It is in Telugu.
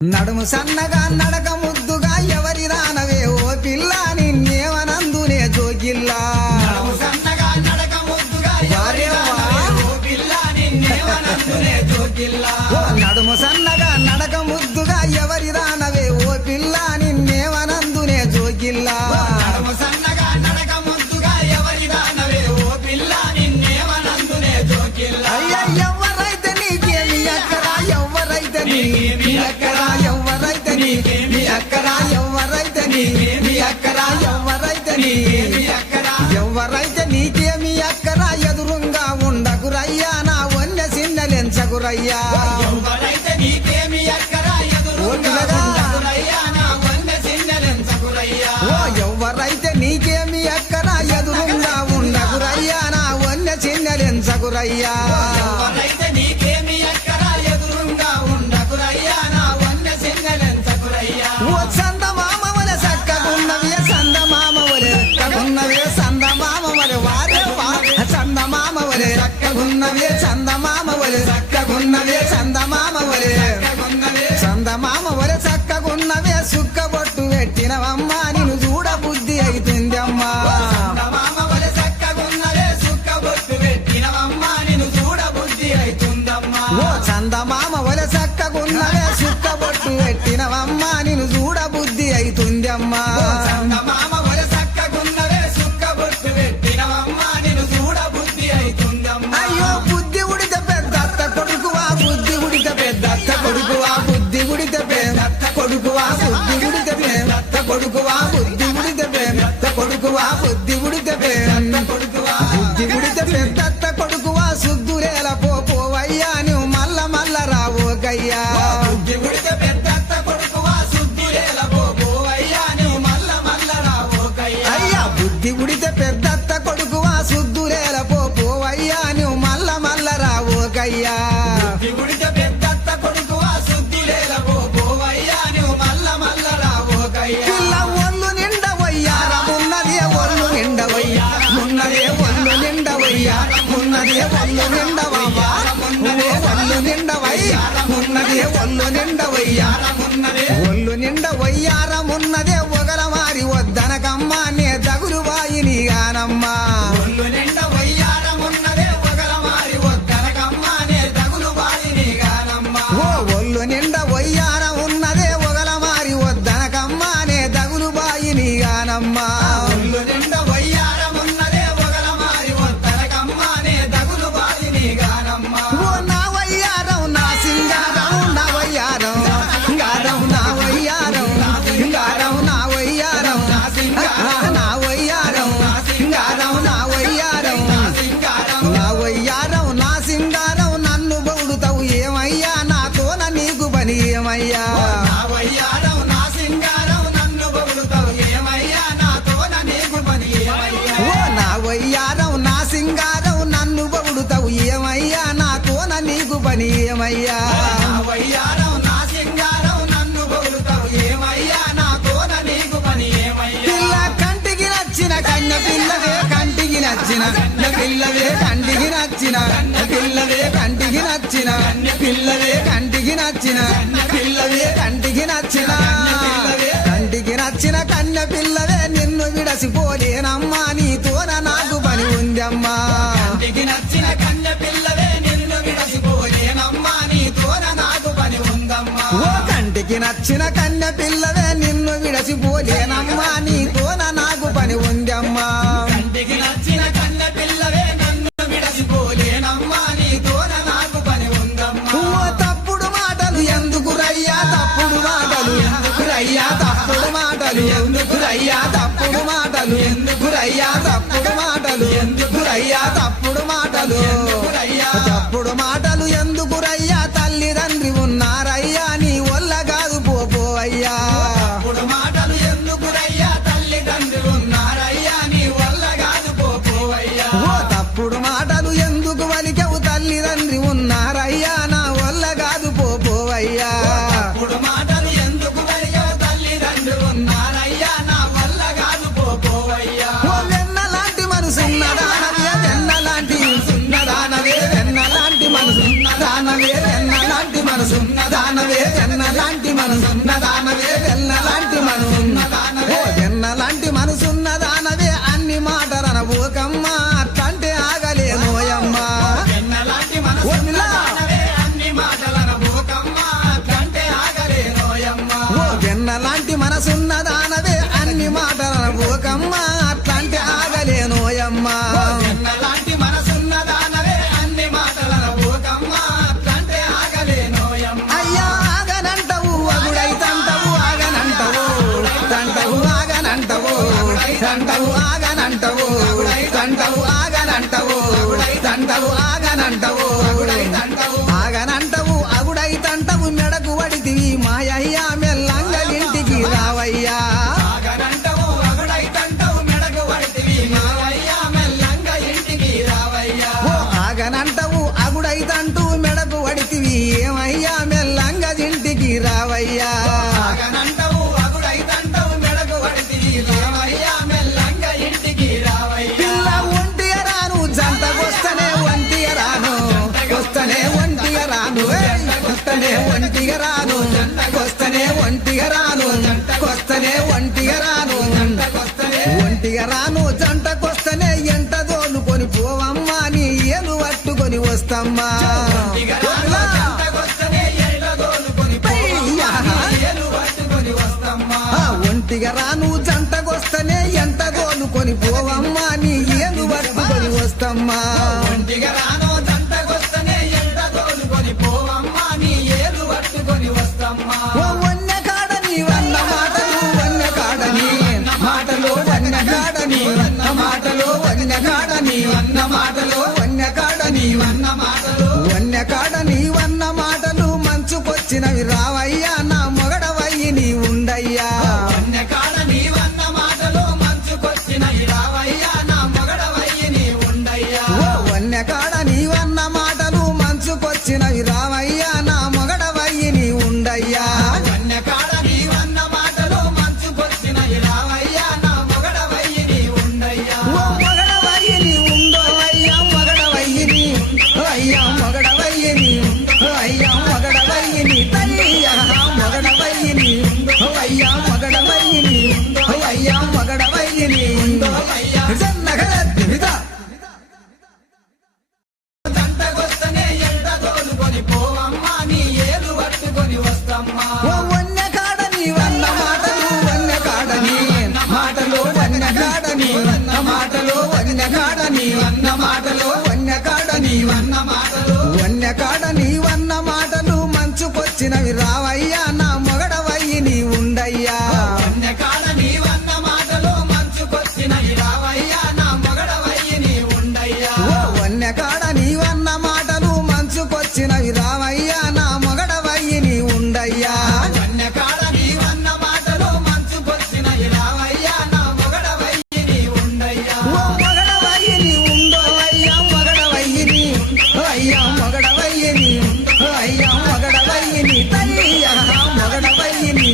నడుము సన్నగా నడక ముద్దుగా ఎవరి రానవే ఓ పిల్ల నిన్నేమనందునే జోగిల్లా నడుము సన్నగా నడక ముద్దుగా ఎవరి రానవే ఓ పిల్ల నిన్నేమనందునే జోగిల్లా నడుము సన్నగా నడక ముద్దుగా ఎవరి రానవే ఓ పిల్ల నిన్నేమనందునే జోగిల్లా నడుము సన్నగా నడక ముద్దుగా ఎవరి రానవే ఓ పిల్ల నిన్నేమనందునే జోగిల్లా అయ్య ఎవరైతే నీకేమి అక్కరా ఎవరైతే నీ అక్కరా ఎవరైతే నీ అక్కరా ఎవరైతే నీ అక్కరా ఎవరైతే ఎవరైతే నీకేమి అక్కరా ఎదురుంగా ఉండకురయ్యా నా వన్య సిన్నలెంచకురయ్యా ఎవరైతే నీకేమి అక్కరా ఎదురుగా ఉండకురయ్యా నా వన్య సిన్నలెంచకురయ్యా ఓ ఎవరైతే నీకేమి అక్కరా ఎదురుంగా ఉండకురయ్యా నా వన్య సిన్నలెంచకురయ్యా ఎవరైతే నీకేమి అక్కరా ఎదురుగా ఉండకురయ్యా నా వన్య సిన్నలెంచకురయ్యా ఓ సందమామవలె సక్కగున్నవే సందమామవలె సక్కగున్నవే సందమామవలె వారే వా సందమామవలె సక్కగున్నవే సందమామవలె సక్కగున్నవే సందమామవలె సందమామవలె సక్కగున్నవే సుక్కబొట్టు పెట్టినవమ్మా నిన్ను చూడ బుద్ధి అయితుంది అమ్మా మామవలె సక్కగున్నవే సుక్కబొట్టు పెట్టినవమ్మా నిన్ను చూడ బుద్ధి అయితుందమ్మా ఓ సందమామవలె సక్కగున్నవే సుక్కబొట్టు పెట్టినవమ్మా నిన్ను చూడ బుద్ధి అయితుంది అమ్మా మామవలె సక్కగున్నవే సుక్కబొట్టు పెట్టినవమ్మా నిన్ను చూడ బుద్ధి అయితుందమ్మా అయ్యో బుద్ధి ఉడిత పెద్దత్త కొడుకువా బుద్ధి ఉడిత పెద్దత్త కొడుకువా బుద్ధి ఉడిత పెద్దత్త కొడుకువా బుద్ధి ఉడిత పెద్దత్త కొడుకువా బుద్ధి ఉడిత పెద్దత్త కొడుకువా బుద్ధి ఉడిత పెద్దత్త కొడుకువా బుద్ధి ఉడిత పెద్దత్త కొడుకువా సుద్దురేల పోవయ్యా నువ్వు మల్ల మల్ల రావు గయ్యా బుద్ధి ఉడితే పెద్దత్త కొడుకువా సుద్దులేల పోవయ్యా నువ్వు మల్ల మల్ల రావోకయ్యా అయ్యా బుద్ధి ఉడిత పెద్దత్త కొడుకువా సుద్దురేల పోవయ్యా నువ్వు మల్ల మల్ల రావు గయ్యా బుద్ధి ఉడితే పెద్దత్త కొడుకువా సుద్దులేల పోవయ్యా నువ్వు మల్ల మల్ల రావోకయ్యా పిల్ల ఒళ్ళు నిండవయ్యారమున్నదే ఒళ్ళు నిండవయ్యా ఉన్నదే ఒళ్ళు నిండవయ్యా ఉన్నదే ఒళ్ళు నిండవయ్యా ఒళ్ళు నిండవయ్యా ఉన్నదే ఒళ్ళు నిండవయ్యా ఒళ్ళు నిండవయ్యారమున్నదే ఒగల మారి వద్దనకమ్మా నే దగులు బాయి నీగానమ్మా ఒళ్ళు నిండా వయ్యారమున్నదే ఒకల మారి వద్దనకమ్మా నే తగులు బాయి నీగానమ్మా ఓ ఒళ్ళు నిండవయ్యారం ఉన్నదే ఒగల మారి వద్దనకమ్మా నే దగులు బాయి నీగానమ్మా ఒళ్ళు నిండా వయ్యారమున్నదే ఒకల మారి వద్దనకమ్మా నే తగులు బాయి నీగానమ్మా ఓ నా వయ్యారం నా సింగారం నా వయ్యారం గారం నా వయ్యారం గారం నా వయ్యారం నా వయ్యారం గారం నా వయ్యారం నా వయ్యారం నా సింగారం నన్ను బౌడుతావు ఏమయ్యా నాతోన నీకు పని ఏమయ్యా నా వయ్యారం నా సింగారం నన్ను బొగుడుతావు ఏమయ్యా నాతోన నీకు పని ఏమయ్యా ఓ నా వయ్యారం నా సింగారం నన్ను బౌడుతావు ఏమయ్యా నాతోన నీకు పని ఏమయ్యా నా వయ్యారం నా సింగారం నన్ను బొగుడుతావు ఏమయ్యా నాతోన నీకు పని ఏమయ్యా పిల్ల కంటికి నచ్చిన కన్న పిల్లవే కంటికి నచ్చిన పిల్లవే కంటికి నచ్చిన పిల్లవే కంటికి నచ్చిన పిల్లవే కంటికి నచ్చిన పిల్లవే కంటికి నచ్చిన కంటికి నచ్చిన కన్న పిల్లవే నిన్ను విడసిపోలేనమ్మా నీతోన నాకు పని ఉందమ్మా ఇంటికి నచ్చిన కన్య పిల్లవే నిన్ను విడసిపోలేనమ్మా నీతోన నాకు పని ఉందమ్మా ఓ కంటికి నచ్చిన కన్న పిల్లవే నిన్ను విడసిపోలేనమ్మా నీతోన నాకు పని ఉందమ్మా ఇంటికి నచ్చిన కన్య పిల్లవే నన్ను విడసిపోలేనమ్మా నీతోన నాకు పని ఉందమ్మా ఓ తప్పుడు మాటలు ఎందుకు రయ్యా తప్పుడు మాటలు ఎందుకు రయ్యా తప్పుడు మాటలు ఎందుకు రయ్యా తప్పుడు మాటలు ఎందుకు రయ్యా తప్పుడు మాటలు ఎందుకు రయ్యా తప్పుడు మాటలు తప్పుడు మాటలు ఎందుకు రయ్యా తల్లిదండ్రి ఉన్నారయ్యా నీ వల్ల కాదు పోపోయ్యా ఇప్పుడు మాటలు ఎందుకురయ్యా తల్లిదండ్రులు ఉన్నారయ్యా నీ వల్ల కాదు పోవయ్యా ఓ తప్పుడు మాటలు ఎందుకు వలికెవు తల్లిదండ్రి ఉన్నారయ్యా నా వల్ల కాదు పోపోయ్యా ఇప్పుడు మాటలు ఎందుకు కలిగావు తల్లిదండ్రులు ఉన్నారయ్యా నా వల్ల కాదు పోవయ్యా ఓ వెన్నలాంటి మనసున్నదానవే వెన్నలాంటి మనసున్నదానవే వెన్నలాంటి మనసున్నదానవే వెన్నలాంటి మనసున్నదానవే దానవే వెన్న లాంటి మనసున్న దానవే వెన్న లాంటి మనసున్న దానవే వెన్న లాంటి మనసున్న దానవే అన్ని మాటలనబోకమ్మా అట్లంటే ఆగలేనోయమ్మా ఎన్నలాంటి మనసున్నదానవే అన్ని మాటలనబోకమ్మా అట్లంటే ఆగలేనోయమ్మా ఓ వెన్న లాంటి మనసున్న దానవే అన్ని మాటలనబోకమ్మా అట్లంటే ఆగలేనోయమ్మా ఎన్నలాంటి మనసున్నదానవే అన్ని మాటలనబోకమ్మా అట్లంటే ఆగలేనోయమ్మా అయ్యా ఆగనంటవు అగుడైతంటవు ఆగనంటవు తంటవు ఆగనంటవు తంటవు ఆగనంటవు తంటవు ఆగనంటవు తంటవు ఆగనంటవు ఆగనంటవు అగుడైతంటవు మెడకు వడితివి మాయయ్యా మెల్లంగా ఇంటికి రావయ్యా ఆగనంటవు అగుడైతంటవు మెడకు పడితివి మావయ్యా మెల్లంగా ఇంటికి రావయ్యా ఓ ఆగనంటవు అగుడైతంటూ మెడకు వడితివి ఏమయ్యా మెల్లంగా ఇంటికి రావయ్యా ఆగనంటవు అగుడైతంటవు మెడకు పడితివి రావయ్యా మెల్లంగా ఇంటికి రావయ్యా పిల్ల ఒంటిగా రాను జంటకొస్తనే ఒంటిగా రాను వస్తనే ఒంటిగా రాను వస్తనే ఒంటిగా రాను వస్తనే ఒంటిగా రాను కొస్తనే ఒంటిగా రాను ఒంటిగా రాను జంటకొస్తనే ఎంట దోలుకొని పోవమ్మా నీ ఏలు పట్టుకొని వస్తమ్మా ఇగరాను జంటకొస్తనే ఎళ్ళగోలుకొని పయ్యా. ఏలు పట్టుకొని వస్తమ్మా ఆ ఒంటిగా రాను జంటకొస్తనే ఎంట దోలుకొని పోవమ్మా నీ ఏలు పట్టుకొని వస్తమ్మా ఇగరాను జంటకొస్తనే ఎళ్ళగోలుకొని పోవమ్మా నీ ఏలు పట్టుకొని వస్తమ్మా ఓ వన్య కాడని వన్న మాటలు వన్య కాడని మాటలు వన్య కాడని వన్న మాటలు వన్య కాడని వన్న మాటలు వన్య కాడని అన్న మాటలు వన్య కాడని వన్న మాటలు మంచుకొచ్చినవి రావయ్యా నా మొగడవయ్యి నీ ఉండయ్యా కన్యకాడ నీవన్న మాటలు మంచుకొచ్చిన ఇరావయ్యా నా మొగడవయ్యి నీ ఉండయ్యా ఓ వన్య కాడని వన్న మాటలు మంచుకొచ్చినవి రావయ్యా నా మొగడవయ్యి నీ ఉండయ్యా కన్యకాడ నీవన్న మాటలు మంచుకొచ్చిన ఇరావయ్యా నా మొగడవయ్యి నీ ఉండయ్యా ఓ మొగడవయ్యి నీ ఉండోవయ్యా మొగడవయ్యి నీ అయ్యా మొగడవయ్యి నీ అయ్యా మొగడవయ్యి నీ తల్లియా మొగడవయ్యి నీ అయ్యా మొగడవయ్యి నీ అయ్యా మొగడవయ్యి నీ జన్నగలద్దివిదా జంటకొస్తనే ఎండగోలుకొని పోవమ్మా నీ ఏలు పట్టుకొని వస్తమ్మా ఓ వన్య కాడని వన్న మాటలు వన్య కాడని మాటలు వన్య కాడని వన్న మాటలు వన్య కాడని వన్న మాటలు వన్య కాడని అన్న మాటలు వన్య కాడని వన్న మాటలు మంచుకొచ్చినవి రావయ్యా నా మొగడవయ్యి నీ ఉండయ్యా కన్యకాడ నీవన్న మాటలు మంచుకొచ్చిన ఇరావయ్యా నా మొగడవయ్యి నీ ఉండయ్యా ఓ వన్య కాడని వన్న మాటలు మంచుకొచ్చినవి రావయ్యా నా మొగడవయ్యి నీ ఉండయ్యా కన్యకాడ నీవన్న మాటలు మంచుకొచ్చిన ఇరావయ్యా నా మొగడవయ్యి నీ ఉండయ్యా ఓ మొగడవయ్యి నీ ఉండోవయ్యా మొగడవయ్యి నీ అయ్యా మొగడవయ్యి నీ అయ్యా మొగడవయ్యి నీ తల్లియా మొగడవయ్యి నీ